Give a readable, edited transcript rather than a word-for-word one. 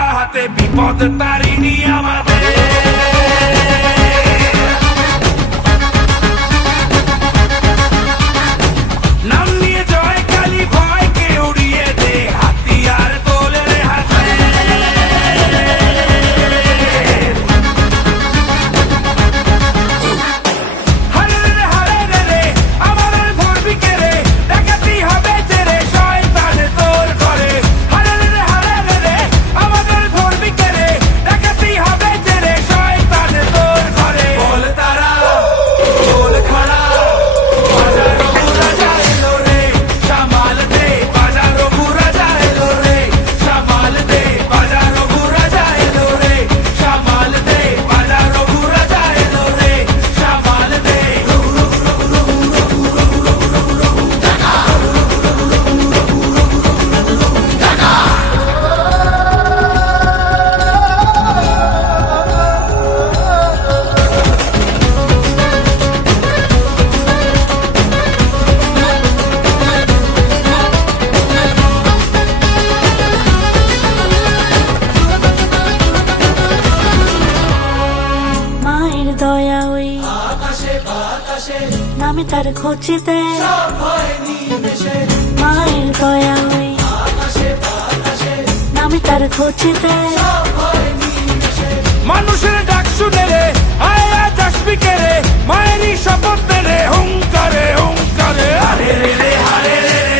খোলা হাতে বিপদ তারিণী আমাদের। নাম নিয়ে জয় কালী ভয়কে উড়িয়ে দে, হাতিয়ার তোলে রে হাতে। হারে রে হারে রে রে আমাদের ধরবি কে রে, ডাকাতি হবে তেরে শয়তান তোর ঘরে। হারে রে হারে রে রে আমাদের ধরবি কে রে, ডাকাতি হবে তেরে শয়তান তোর ঘরে। বল তারা বল খড়া বাজারো বুড়া যাইলো রে, সামাল দে বাজারো বুড়া যাইলো রে, সামাল দে বাজারো বুড়া যাইলো রে, সামাল দে বাজারো বুড়া যাইলো রে, সামাল দে। মায়ের দয়া ওই আকাশে বাতাসে নামে তার খোঁজেতে, সব ভয় নিমেষে। মায়ের দয়া ওই আকাশে বাতাসে নামে তার খোঁজেতে। সব ভয় নিমেষে। মানুষের ডাক শুনে রে আয় আজ আসবি কে রে, মায়েরই শপথ দে রে হুঙ্কারে হুঙ্কারে। হারে রে রে হারে রে রে